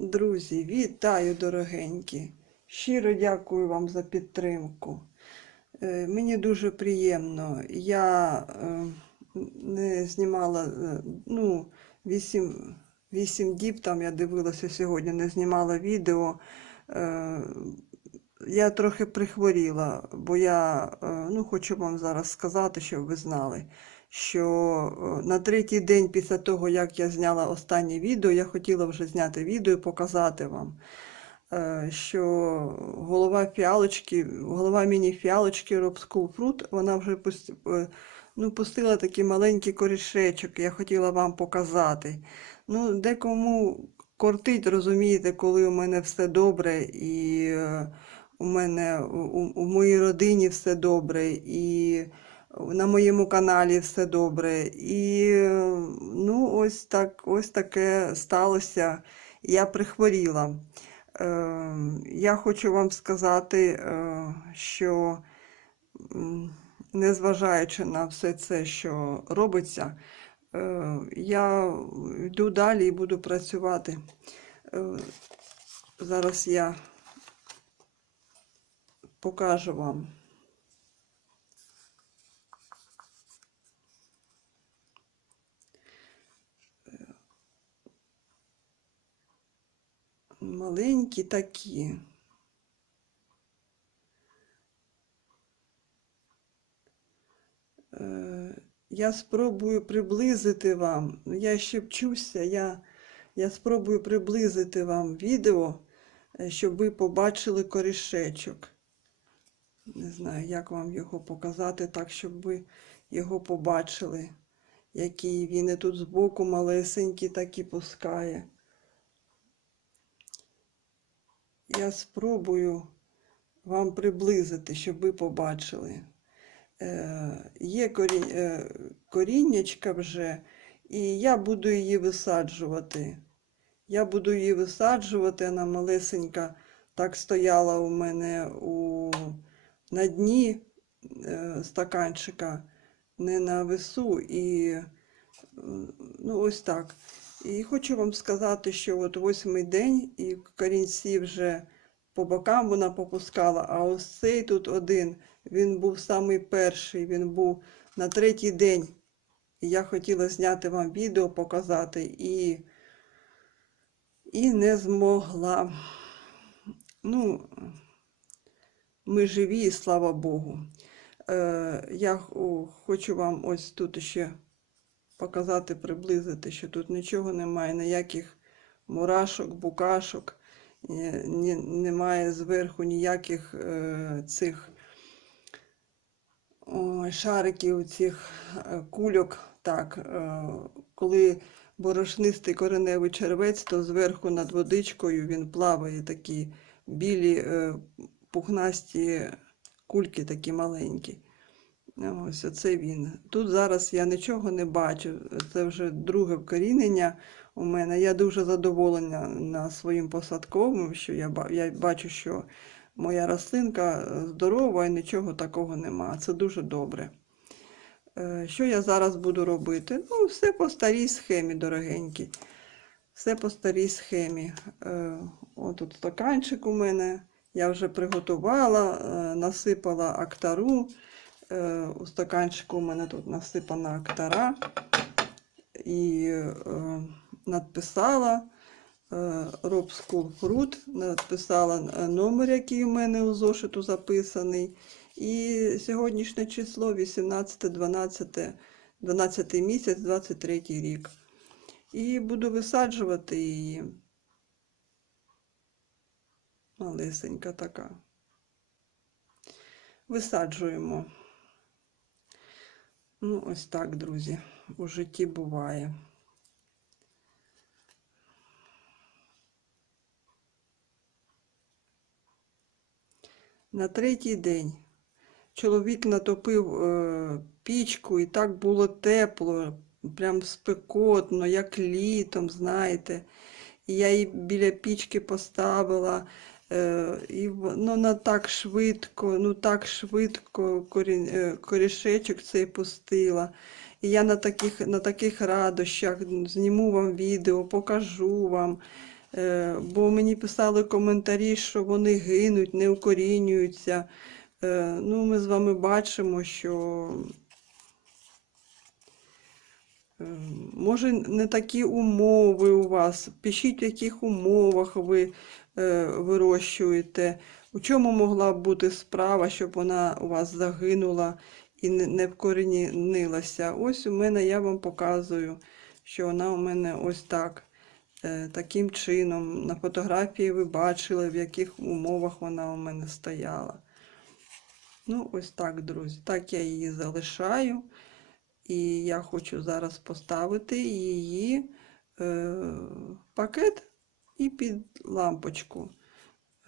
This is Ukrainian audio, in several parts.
Друзі, вітаю, дорогенькі. Щиро дякую вам за підтримку. Е, Мені дуже приємно. Я е, не знімала, е, ну, 8, 8 діб там я дивилася сьогодні, не знімала відео. Я трохи прихворіла, бо я ну, хочу вам зараз сказати, щоб ви знали, що е, на третій день після того, як я зняла останнє відео, я хотіла вже зняти відео і показати вам, е, що голова фіалочки, голова міні-фіалочки School Fruit, вона вже е, ну, пустила такий маленький корішечок, я хотіла вам показати. Ну, декому кортить, розумієте, коли у мене все добре і у мене у, у моїй родині все добре, і на моєму каналі все добре. І ну, ось так, ось таке сталося. Я прихворіла. Е, я хочу вам сказати, е, що незважаючи на все це, що робиться, е, я йду далі і буду працювати. Зараз я покажу вам. Маленькі такі. Е, Я спробую приблизити вам. Ну, я ще вчуся, я, я спробую приблизити вам відео, е, щоб ви побачили корішечок. Не знаю, як вам його показати так, щоб ви його побачили, який він і тут збоку малесенький так і пускає. Я спробую вам приблизити, щоб ви побачили. Е, Є е, коріннячка вже, і я буду її висаджувати. Я буду її висаджувати, вона малесенька так стояла у мене у, на дні е, стаканчика, не на весу. І ну, ось так. І хочу вам сказати, що от восьмий день і корінці вже по бокам вона попускала, а ось цей тут один, він був самий перший, він був на третій день. Я хотіла зняти вам відео, показати, і, і не змогла. Ну, ми живі, слава Богу. Е, я хочу вам ось тут ще показати, приблизити, що тут нічого немає, ніяких мурашок, букашок, ні- немає зверху ніяких е, цих шариків, цих е, кульок. Так, е, коли борошнистий кореневий червець, то зверху над водичкою він плаває такі білі е, пухнасті кульки, такі маленькі. Ось оце він. Тут зараз я нічого не бачу. Це вже друге вкорінення у мене. Я дуже задоволена на своїм посадковим, що я, я бачу, що моя рослинка е, здорова і нічого такого нема. Це дуже добре. Е, Що я зараз буду робити? Ну, все по старій схемі, дорогенькі. Все по старій схемі. Е, тут стаканчик у мене. Я вже приготувала, насипала актару. Е, У стаканчику у мене тут насипана актара. І е, надписала е, School Fruit, надписала номер, який у мене у зошиту записаний. І сьогоднішнє число 18, 12, 12 місяць, 23 рік. І буду висаджувати її. Малесенька така. Висаджуємо. Ну, ось так, друзі, у житті буває. На третій день чоловік натопив е, пічку, і так було тепло, прям спекотно, як літом, знаєте. І я її біля пічки поставила, і в- ну, так швидко, ну так швидко е, корішечок цей пустила. І я на таких, на таких радощах зніму вам відео, покажу вам. Е, Бо мені писали коментарі, що вони гинуть, не укорінюються. Е, Ну, ми з вами бачимо, що е, може не такі умови у вас. Пишіть, в яких умовах ви е, вирощуєте. У чому могла б бути справа, щоб вона у вас загинула і не, вкорінилася? Ось у мене я вам показую, що вона у мене ось так. Е, Таким чином, на фотографії ви бачили, в яких умовах вона у мене стояла. Ну, ось так, друзі. Так я її залишаю. І я хочу зараз поставити її е, пакет і під лампочку.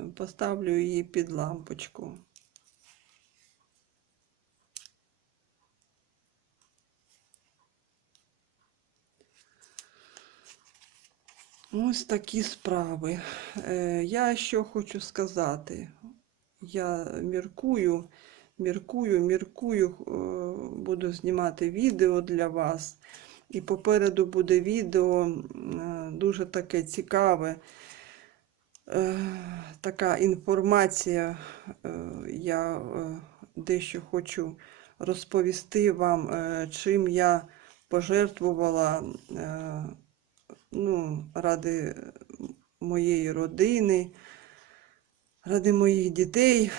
Е, Поставлю її під лампочку. Ось такі справи. Е, Я що хочу сказати. Я міркую, міркую, міркую, е, буду знімати відео для вас. І попереду буде відео е, дуже таке цікаве. Е, Така інформація. Е, Я дещо хочу розповісти вам, чим я пожертвувала ну, ради моєї родини, ради моїх дітей.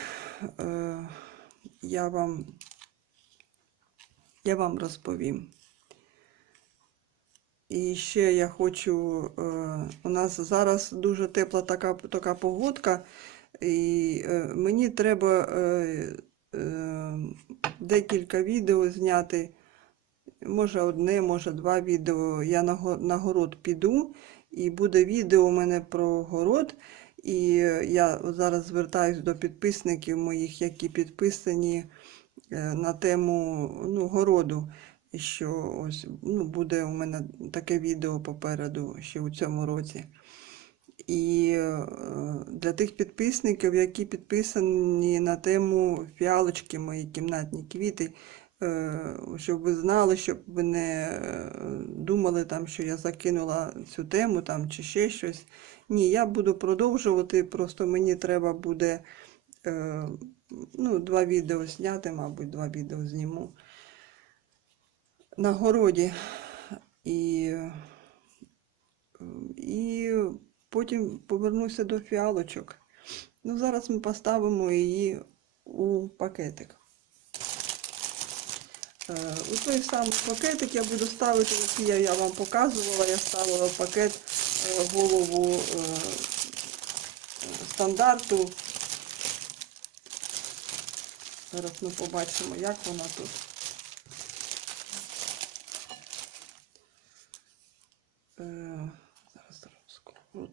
Я вам, я вам розповім. І ще я хочу, е, у нас зараз дуже тепла така, така погодка, і е, мені треба е, декілька відео зняти. Може одне, може два відео. Я на, город піду, і буде відео у мене про город. І я зараз звертаюсь до підписників моїх, які підписані на тему ну, городу. Що ось ну, буде у мене таке відео попереду ще у цьому році. І е, для тих підписників, які підписані на тему фіалочки, мої кімнатні квіти, е, щоб ви знали, щоб ви не е, думали, там, що я закинула цю тему там, чи ще щось. Ні, я буду продовжувати, просто мені треба буде ну, два відео зняти, мабуть, два відео зніму на городі. І, і потім повернуся до фіалочок. Ну, зараз ми поставимо її у пакетик. Е, У той самий пакетик я буду ставити, який я, я вам показувала. Я ставила в пакет е, голову е, стандарту. Зараз ми побачимо, як вона тут. Е, Зараз розкру.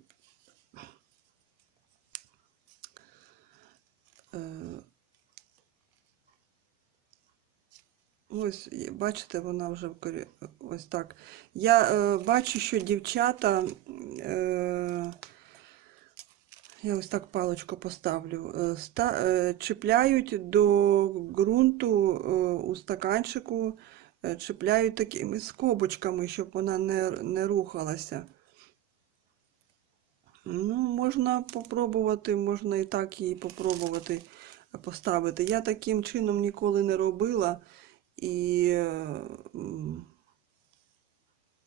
Е, Ось, бачите, вона вже в корі... ось так. Я е, бачу, що дівчата, е, я ось так паличку поставлю, е, ста, е, чіпляють до ґрунту е, у стаканчику, е, чіпляють такими скобочками, щоб вона не, не рухалася. Ну, можна попробувати, можна і так її попробувати поставити. Я таким чином ніколи не робила і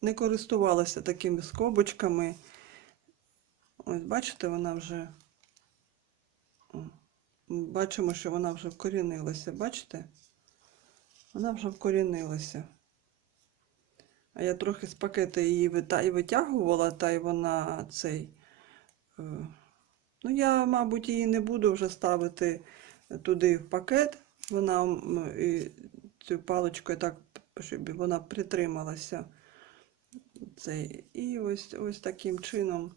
не користувалася такими скобочками. Ось, бачите, вона вже. Бачимо, що вона вже вкорінилася. Бачите? Вона вже вкорінилася. А я трохи з пакета її витягувала, та й вона цей. е, Ну, я, мабуть, її не буду вже ставити туди в пакет. Вона цю паличкою так, щоб вона притрималася. Цей. І ось, ось таким чином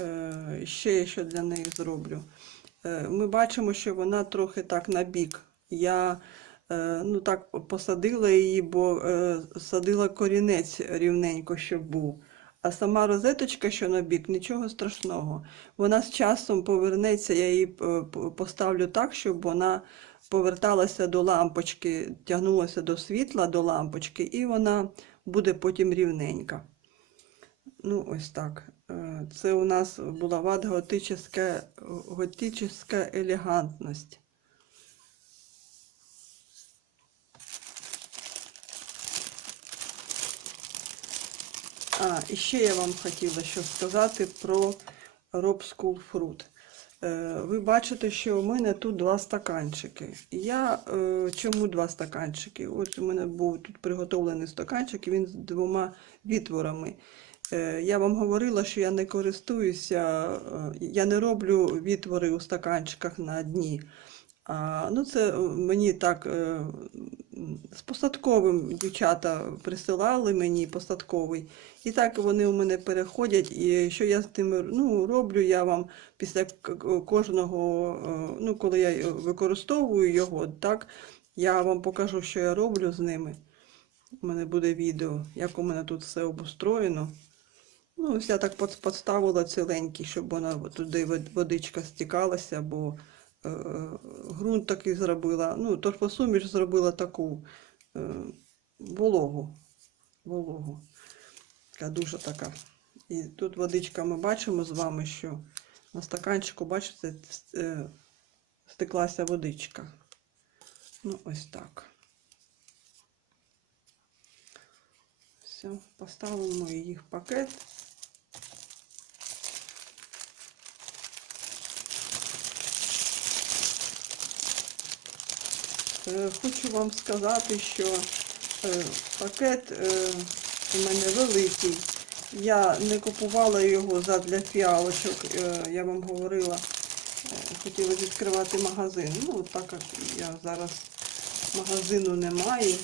е, ще що для неї зроблю. Е, ми бачимо, що вона трохи так на бік. Я е, ну, так посадила її, бо е, садила корінець рівненько, щоб був. А сама розеточка, що на бік, нічого страшного. Вона з часом повернеться, я її поставлю так, щоб вона поверталася до лампочки, тягнулася до світла, до лампочки, і вона буде потім рівненька. Ну, ось так. Е, Це у нас була вад готична, готична елегантність. А, і ще я вам хотіла що сказати про Fruit. Е, Ви бачите, що у мене тут два стаканчики. Я е, чому два стаканчики? Ось у мене був тут приготовлений стаканчик, і він з двома відтворами. Е, Я вам говорила, що я не користуюся, е, я не роблю відтвори у стаканчиках на дні. А, ну, це е, мені так е, з посадковим дівчата присилали мені посадковий. І так вони у мене переходять. І що я з тим ну, роблю, я вам після кожного, е, ну, коли я використовую його, так, я вам покажу, що я роблю з ними. У мене буде відео, як у мене тут все обустроєно. Ну, ось я так под- подставила ціленький, щоб вона туди водичка стікалася, бо е, ґрунт такий зробила. Ну, торфосуміш зробила таку е, вологу. вологу. Така дуже така. І тут водичка ми бачимо з вами, що на стаканчику, бачите, е, стеклася водичка. Ну, ось так. Все, поставимо їх в пакет. Хочу вам сказати, що е, пакет е, у мене великий. Я не купувала його задля фіалочок. Е, Я вам говорила, е, хотіла відкривати магазин. Ну, так як я зараз магазину немає.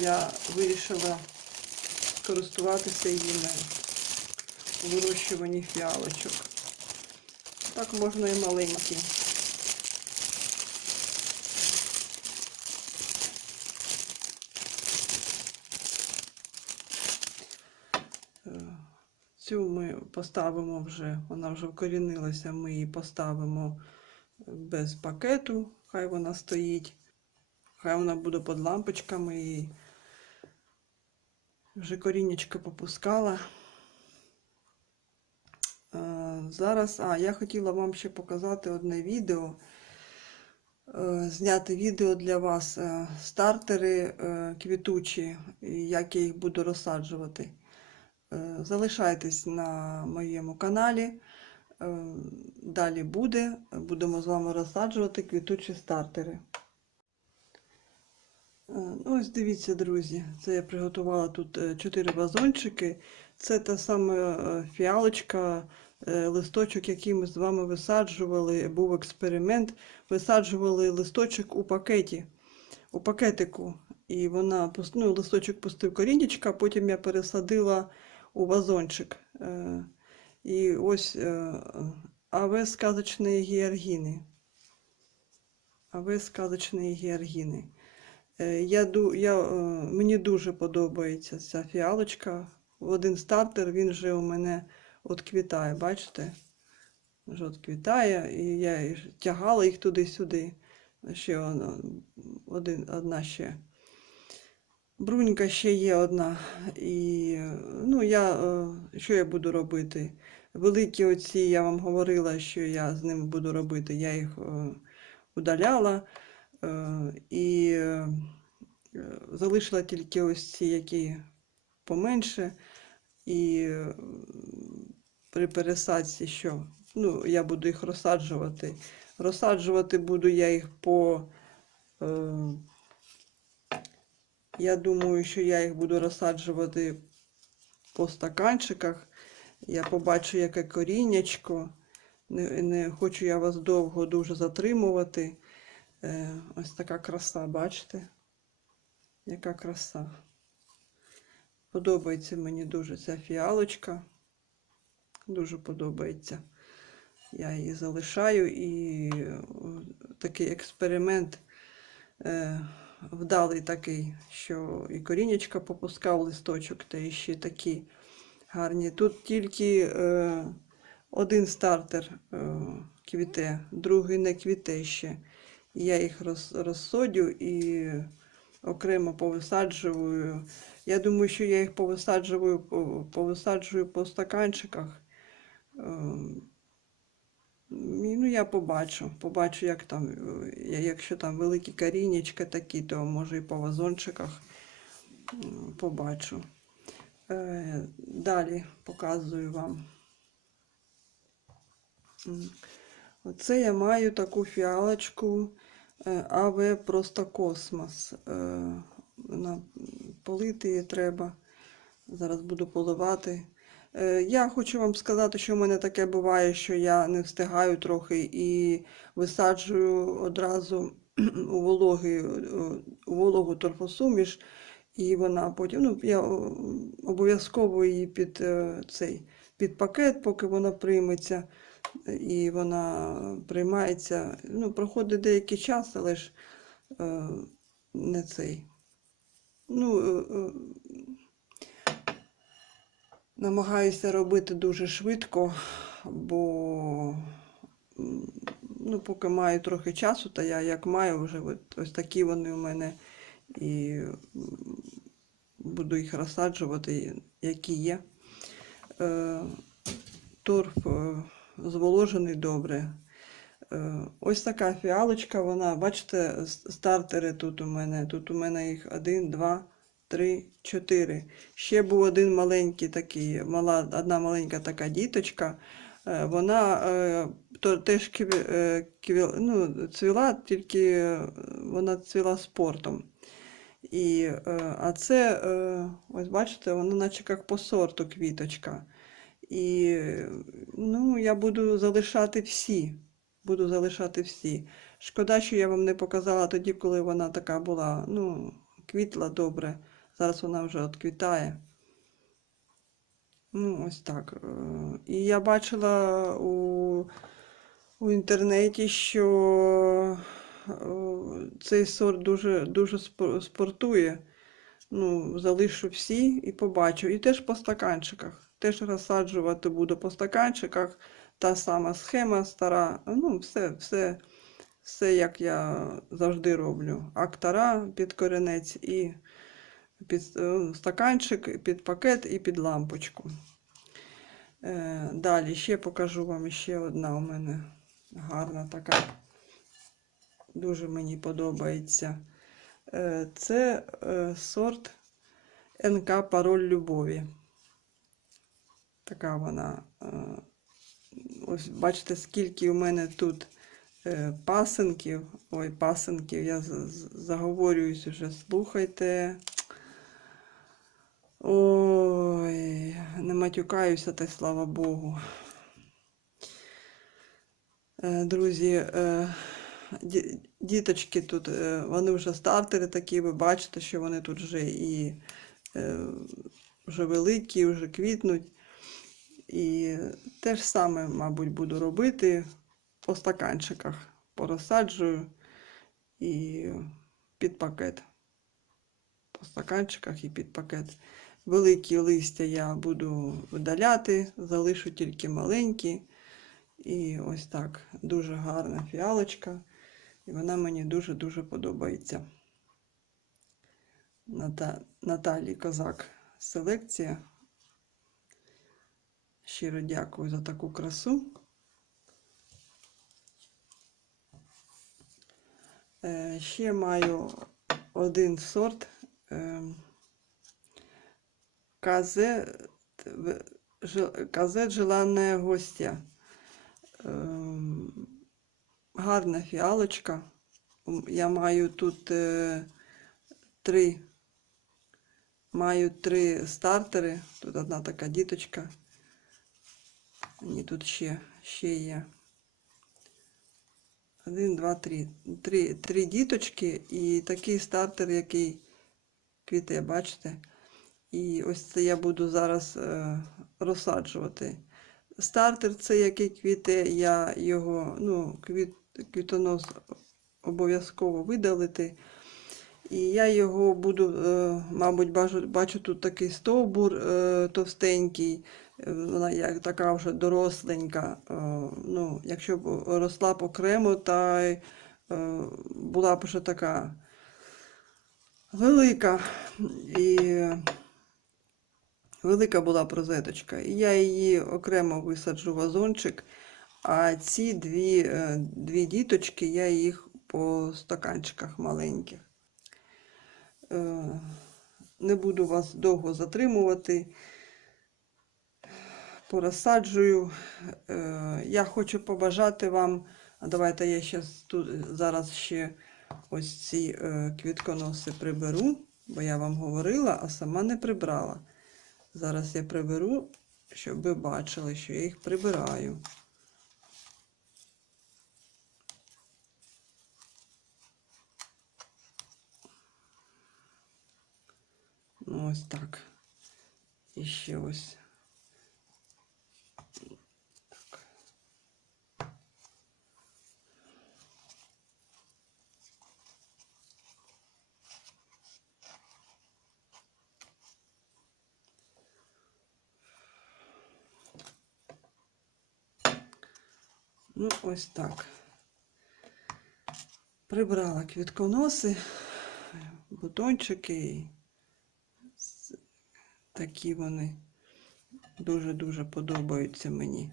Я вирішила користуватися їми у вирощуванні фіалочок. Так можна і маленькі. Цю ми поставимо вже, вона вже вкорінилася, ми її поставимо без пакету, хай вона стоїть, хай вона буде під лампочками і вже корінечко попускала. Е, Зараз, а, я хотіла вам ще показати одне відео, е, зняти відео для вас, е, стартери е, квітучі, як я їх буду розсаджувати. Е, Залишайтесь на моєму каналі. Е, Далі буде. Будемо з вами розсаджувати квітучі стартери. Е, Ну, ось дивіться, друзі, це я приготувала тут 4 вазончики. Це та сама фіалочка, листочок, який ми з вами висаджували. Був експеримент. Висаджували листочок у пакеті, у пакетику. І вона ну, листочок пустив корінечка, потім я пересадила у вазончик. Е, І ось е, АВ сказочної георгіни. АВ сказочної георгіни. Е, Я, я, мені дуже подобається ця фіалочка. Один стартер, він вже у мене от квітає, бачите? Вже от квітає, і я тягала їх туди-сюди. Ще один, одна ще. Брунька ще є одна. І ну, я, е, що я буду робити? Великі оці, я вам говорила, що я з ними буду робити. Я їх е, удаляла. Е, І залишила тільки ось ці, які поменше. І при пересадці що? Ну, я буду їх розсаджувати. Розсаджувати буду я їх по. Я думаю, що я їх буду розсаджувати по стаканчиках. Я побачу, яке коріннячко. Не, не хочу я вас довго дуже затримувати. Е, ось така краса, бачите? Яка краса. Подобається мені дуже ця фіалочка. Дуже подобається. Я її залишаю і е, такий експеримент е, вдалий такий, що і корінечка попускав листочок, та і ще такі гарні. Тут тільки е, один стартер е, квіте, другий не квіте ще. Я їх роз, розсодю і окремо повисаджую Я думаю, що я їх повисаджую, повисаджую по стаканчиках. І, Ну, я побачу. Побачу, як там, е, якщо там великі корінечка такі, то може і по вазончиках побачу. Е, Далі показую вам. Оце я маю таку фіалочку е, АВ Просто Космос. Полити її треба. Зараз буду поливати. Е, Я хочу вам сказати, що в мене таке буває, що я не встигаю трохи і висаджую одразу у вологий, е, у вологу торфосуміш, і вона потім, ну, я обов'язково її під е, цей під пакет, поки вона прийметься, і вона приймається. Ну, проходить деякий час, але ж е, не цей. Ну, намагаюся робити дуже швидко, бо ну, поки маю трохи часу, та я як маю вже ось такі вони у мене і буду їх розсаджувати, які є. Е, торф е, зволожений добре. Е, Ось така фіалочка, вона, бачите, стартери тут у мене. Тут у мене їх один, два, три, чотири. Ще був один маленький такий, мала, одна маленька така діточка. Е, Вона е, то, теж е, ну, цвіла, тільки вона цвіла спортом. І, а це, ось бачите, вона наче як по сорту квіточка. І ну, я буду залишати всі. Буду залишати всі. Шкода, що я вам не показала тоді, коли вона така була, ну, квітла добре. Зараз вона вже відквітає. Ну, ось так. Е, І я бачила у, у інтернеті, що е, цей сорт дуже, дуже спортує. Ну, залишу всі і побачу. І теж по стаканчиках. Теж розсаджувати буду по стаканчиках. Та сама схема стара. Ну, все, все, все як я завжди роблю. Актора під коренець і під е, стаканчик, під пакет і під лампочку. Е, Далі ще покажу вам ще одна у мене гарна така. Дуже мені подобається. Е, Це сорт НК Пароль Любові. Така вона. Ось бачите, скільки у мене тут пасенків. Ой, пасенків, я заговорююсь уже, слухайте. Ой, не матюкаюся, та й слава Богу. Е, Друзі, е, діточки тут, е, вони вже стартери такі, ви бачите, що вони тут вже і вже великі, вже квітнуть. І те ж саме, мабуть, буду робити по стаканчиках. Порозсаджую і під пакет. По стаканчиках і під пакет. Великі листя я буду видаляти, залишу тільки маленькі. І ось так дуже гарна фіалочка. І вона мені дуже-дуже подобається. Ната... Наталії Козак селекція. Щиро дякую за таку красу. Е, Ще маю один сорт казе, в- желанне гостя. Ем, Гарна фіалочка. Я маю тут е, три, маю три стартери. Тут одна така діточка. Ні, тут ще, ще є. Один, два, три. Три, три діточки і такий стартер, який квіте, бачите? І ось це я буду зараз е, розсаджувати. Стартер це який квіте, я його, ну, квіт, квітонос обов'язково видалити. І я його буду, е, мабуть, бачу, бачу тут такий стовбур е, товстенький, вона як така вже доросленька. Ну, якщо б росла б окремо, та була б вже така велика. І велика була прозеточка. І я її окремо висаджу в вазончик, а ці дві, е, дві діточки, я їх по стаканчиках маленьких. Е, Не буду вас довго затримувати. Порозсаджую. Е, Я хочу побажати вам. Давайте я щас тут зараз ще ось ці квітконоси приберу, бо я вам говорила, а сама не прибрала. Зараз я приберу, щоб ви бачили, що я їх прибираю. Ну, ось так. І ще ось. Ось так. Прибрала квітконоси, бутончики. Такі вони дуже-дуже подобаються мені.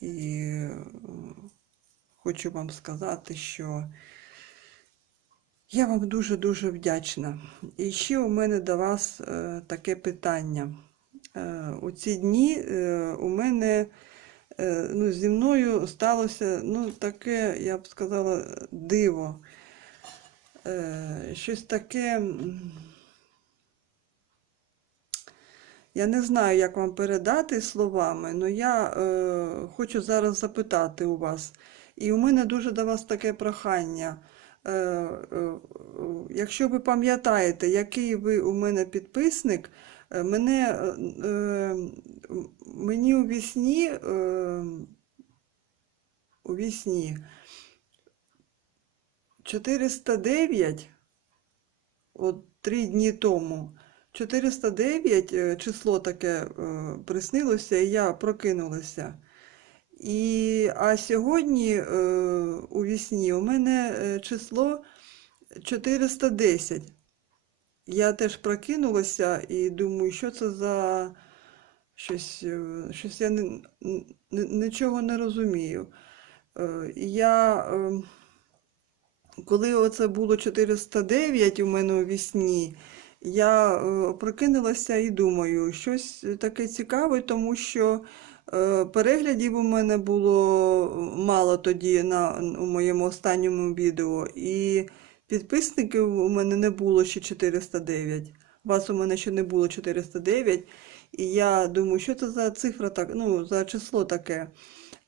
І е, хочу вам сказати, що я вам дуже-дуже вдячна. І ще у мене до вас е, таке питання. Е, у ці дні у мене ну, зі мною сталося ну, таке, я б сказала, диво. Е, щось таке. Я не знаю, як вам передати словами, але я е, хочу зараз запитати у вас. І у мене дуже до вас таке прохання. Е, е, е, якщо ви пам'ятаєте, який ви у мене підписник, е, мене, е, е, мені у вісні, е, у вісні 409, от три дні тому, 409 е, число таке е, приснилося, і я прокинулася. І, а сьогодні е, у вісні у мене е, число 410. Я теж прокинулася і думаю, що це за щось, е, щось я не, нічого не розумію. Е, Я, е, коли оце було 409 у мене у вісні, я е, прокинулася і думаю, щось таке цікаве, тому що переглядів у мене було мало тоді на, у моєму останньому відео, і підписників у мене не було ще 409. Вас у мене ще не було 409. І я думаю, що це за цифра так, ну, за число таке.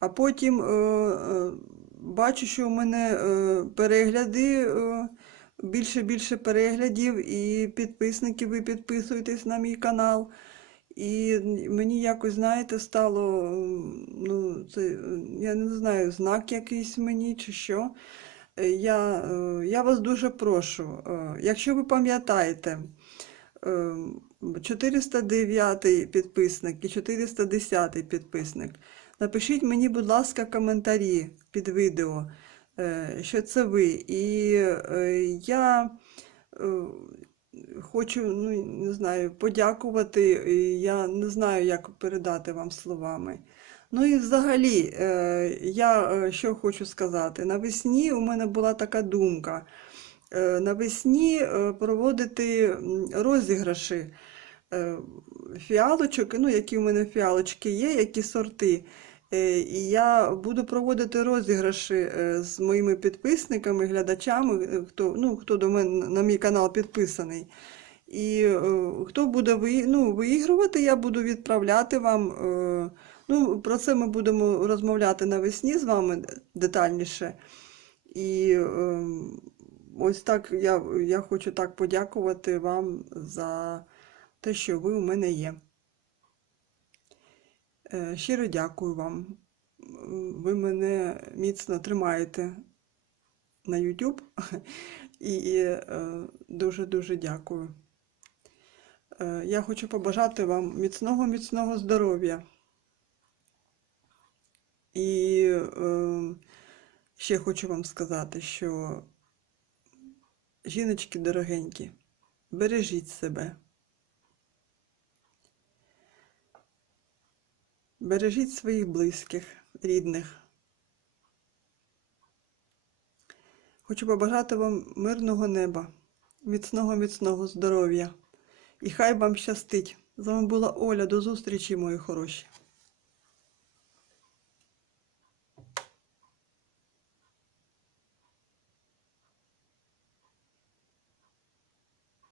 А потім е, е, бачу, що у мене е, перегляди, е, більше більше переглядів і підписників, ви підписуєтесь на мій канал. І мені якось, знаєте, стало, ну, це, я не знаю, знак якийсь мені чи що. Е, Я, е, я вас дуже прошу, е, якщо ви пам'ятаєте, е, 409 підписник і 410 підписник, напишіть мені, будь ласка, коментарі під відео, що це ви. І я хочу, ну, не знаю, подякувати. Я не знаю, як передати вам словами. Ну і взагалі, е, я е, що хочу сказати. Навесні у мене була така думка. е, Навесні проводити розіграші фіалочок, ну, які у мене фіалочки є, які сорти. І я буду проводити розіграші з моїми підписниками, глядачами, хто, ну, хто до мене на мій канал підписаний. І хто буде ну, виігрувати, я буду відправляти вам. Ну, про це ми будемо розмовляти навесні з вами детальніше. І е, ось так я, я хочу так подякувати вам за те, що ви у мене є. Е, Щиро дякую вам. Ви мене міцно тримаєте на YouTube і е, дуже-дуже дякую. Е, Я хочу побажати вам міцного, міцного здоров'я. І е, ще хочу вам сказати, що Жіночки дорогенькі, бережіть себе. Бережіть своїх близьких, рідних. Хочу побажати вам мирного неба, міцного міцного здоров'я. І хай вам щастить. З вами була Оля. До зустрічі, мої хороші.